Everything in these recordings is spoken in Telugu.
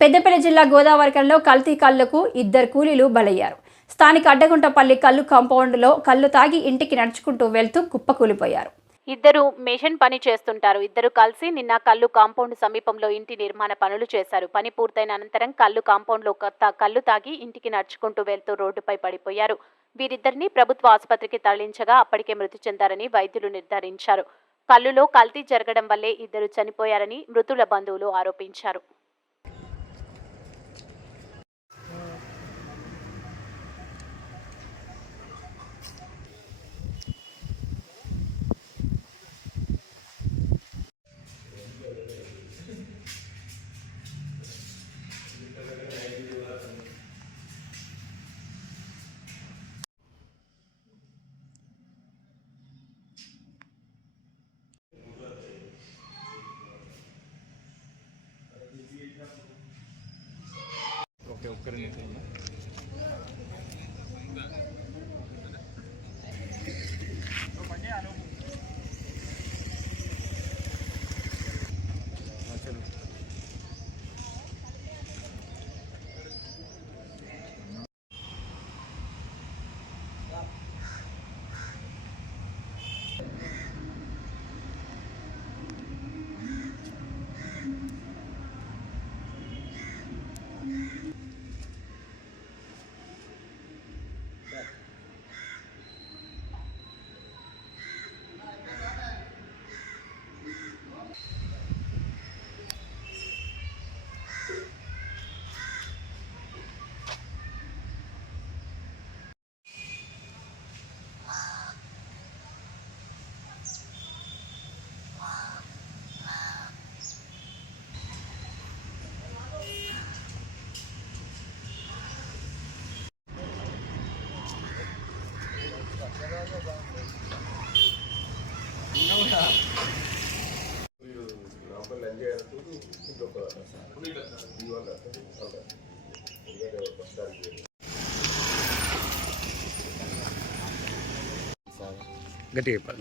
పెద్దపల్లి జిల్లా గోదావరికంలో కల్తీ కల్లుకు ఇద్దరు కూలీలు బలయ్యారు. స్థానిక అడ్డగుంటపల్లి కల్లు కాంపౌండ్లో కల్లు తాగి ఇంటికి నడుచుకుంటూ వెళ్తూ కుప్పకూలిపోయారు. ఇద్దరు మెషిన్ పని చేస్తుంటారు. ఇద్దరు కలిసి నిన్న కల్లు కాంపౌండ్ సమీపంలో ఇంటి నిర్మాణ పనులు చేశారు. పని పూర్తయిన అనంతరం కల్లు కాంపౌండ్లో కల్లు తాగి ఇంటికి నడుచుకుంటూ వెళ్తూ రోడ్డుపై పడిపోయారు. వీరిద్దరిని ప్రభుత్వ ఆసుపత్రికి తరలించగా అప్పటికే మృతి చెందారని వైద్యులు నిర్ధారించారు. కల్లులో కల్తీ జరగడం వల్లే ఇద్దరు చనిపోయారని మృతుల బంధువులు ఆరోపించారు.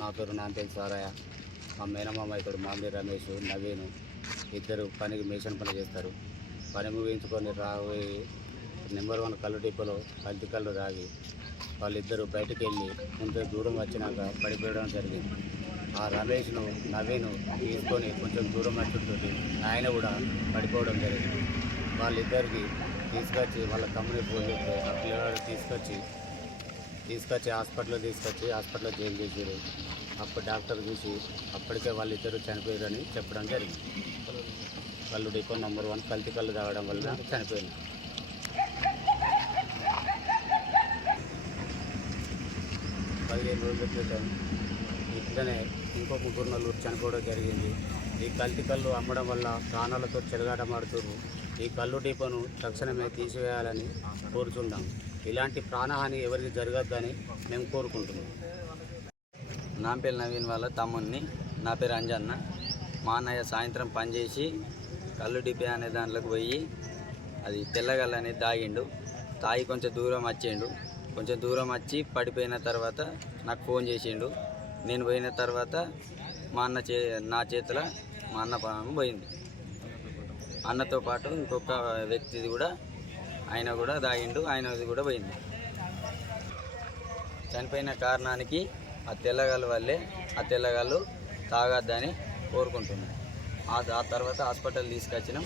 నా పేరు నాంతేల్ సారయ్య. మా మేనమామ ఇతడు మామిడి రమేష్, నవీను ఇద్దరు పనికి మేషన్ పని చేస్తారు. పని ముగించుకొని రాబోయి నెంబర్ 1 కల్లు డిపోలో కల్తీ కల్లు తాగి వాళ్ళిద్దరూ బయటకు వెళ్ళి కొంచెం దూరం వచ్చినాక పడిపోయడం జరిగింది. ఆ రమేష్ను నవీను తీసుకొని కొంచెం దూరం వచ్చుంటుంది ఆయన కూడా పడిపోవడం జరిగింది. వాళ్ళిద్దరికి తీసుకొచ్చి వాళ్ళ తమ్ముని ఫోన్ చేస్తే ఆ పిల్లవాడు తీసుకొచ్చి హాస్పిటల్లో జాయిన్ చేశారు. అప్పుడు డాక్టర్ చూసి అప్పటికే వాళ్ళిద్దరూ చనిపోయారని చెప్పడం జరిగింది. కల్లు డిపో నెంబర్ 1 కల్తీ కల్లు తాగడం వల్ల చనిపోయింది. పదిహేను రోజుల క్రితం ఇట్లనే ఇంకో ముగ్గురు నలుగురు చనిపోవడం జరిగింది. ఈ కల్తీ కల్లు అమ్మడం వల్ల ప్రాణాలతో చెలగాటమాడుతున్నారు. ఈ కల్లు డిపోను తక్షణమే తీసివేయాలని కోరుతున్నాం. ఇలాంటి ప్రాణహాని ఎవరికి జరగద్దని మేము కోరుకుంటున్నాం. నా పేరు నవీన్ వాళ్ళ తమ్ముడిని. నా పేరు అంజన్న. మా అన్నయ్య సాయంత్రం పనిచేసి కల్లు డిపే అనే దాంట్లోకి పోయి అది తెల్లగల్లు అనేది తాగి కొంచెం దూరం వచ్చి పడిపోయిన తర్వాత నాకు ఫోన్ చేసిండు. నేను పోయిన తర్వాత మా అన్న నా చేతిలో మా అన్న ప్రాణం పోయింది. అన్నతో పాటు ఇంకొక వ్యక్తిది కూడా ఆయన కూడా తాగిండు, ఆయనది కూడా పోయింది. చనిపోయిన కారణానికి ఆ తెల్లగల్లు వల్లే. ఆ తెల్లగల్లు తాగద్దని కోరుకుంటున్నాం. ఆ తర్వాత హాస్పిటల్ తీసుకొచ్చినాం.